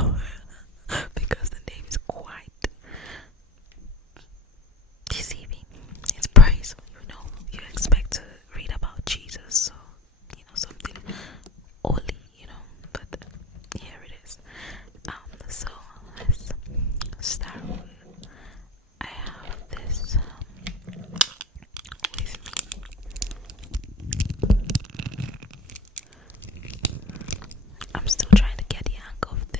well because the name is quite deceiving. It's praise, you expect to read about Jesus, so something holy, but here it is. So let's start. I have this with me. I'm still trying to get the hang of the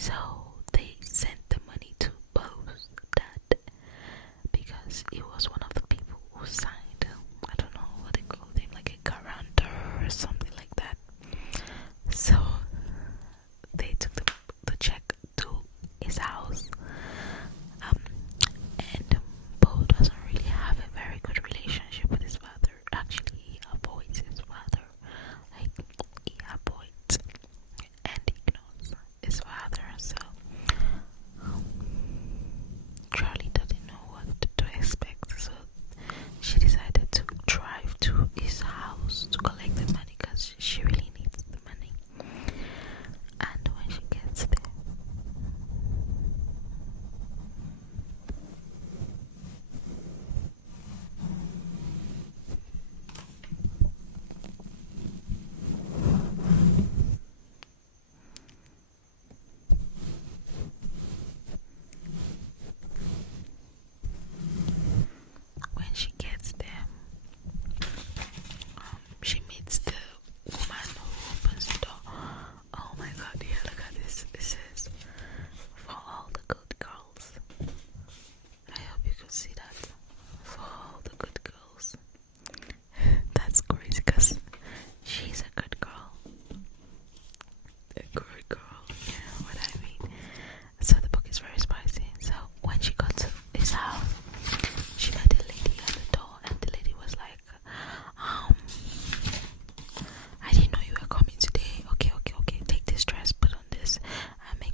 So they sent the money to both dad because he was one of the people who signed, I don't know what they called him, like a guarantor or something like that. So they took the check to his house, and Bo doesn't really have a very good relationship with his father. Actually, he avoids his father, like he avoids and ignores his father. So Charlie doesn't know what to expect, so she decided to drive to his house to collect the money because she really needs the money. And when she gets there, she meets the woman who opens the door. Oh my god, yeah, look at this. It says, for all the good girls. I hope you could see that. For all the good girls. That's crazy because she's a good girl. A good girl, you know what I mean? So the book is very spicy. So when she got to his house, she met a lady at the door, and the lady was like, I didn't know you were coming today. Okay, take this dress, put on this, and make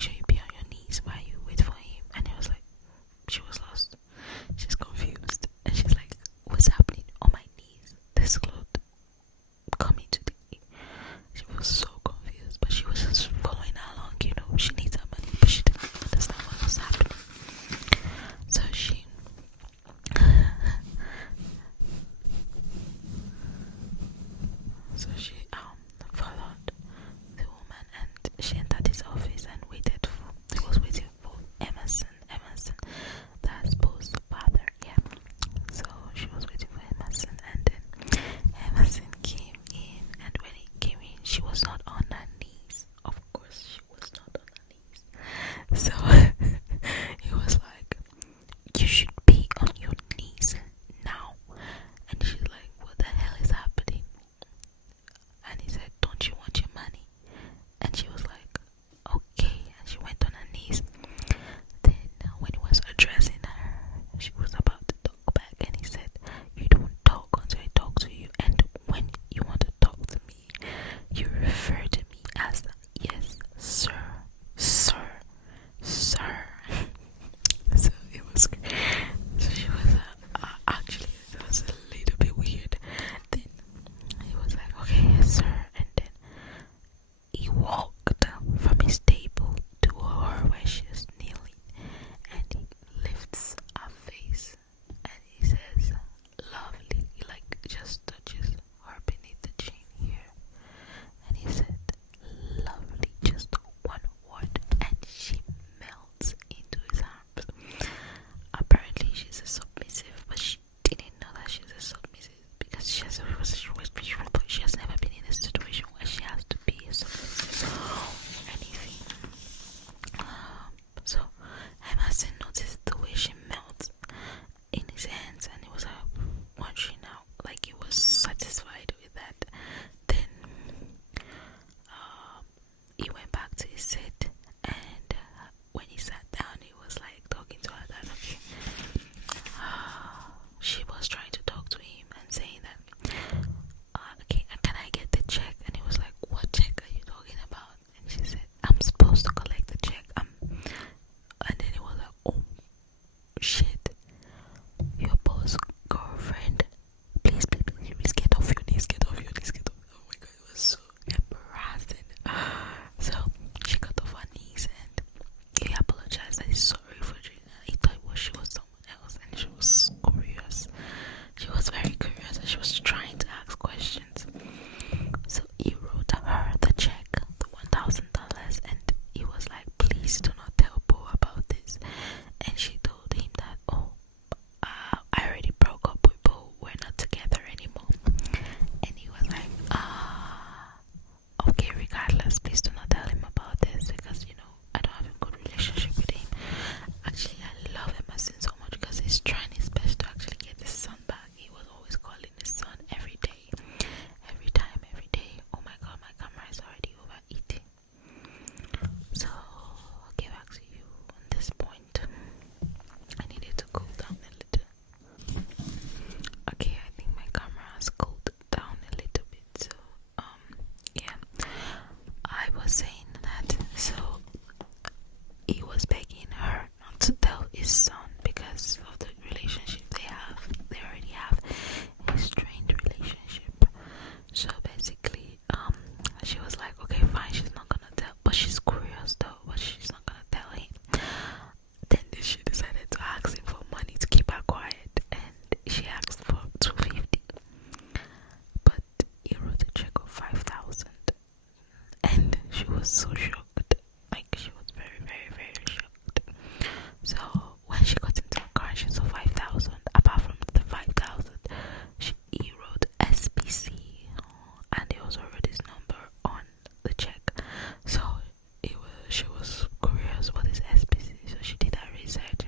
she was curious what is SPC, so she did her research.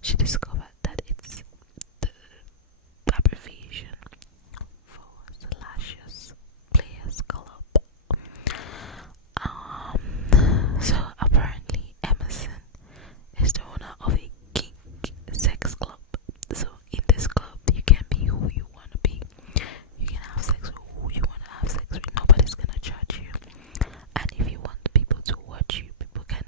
She discovered that it's the abbreviation for Salacious Players Club. So apparently Emerson is the owner of a kink sex club. So in this club you can be who you want to be. You can have sex with who you want to have sex with. Nobody's gonna judge you. And if you want people to watch you, people can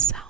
sound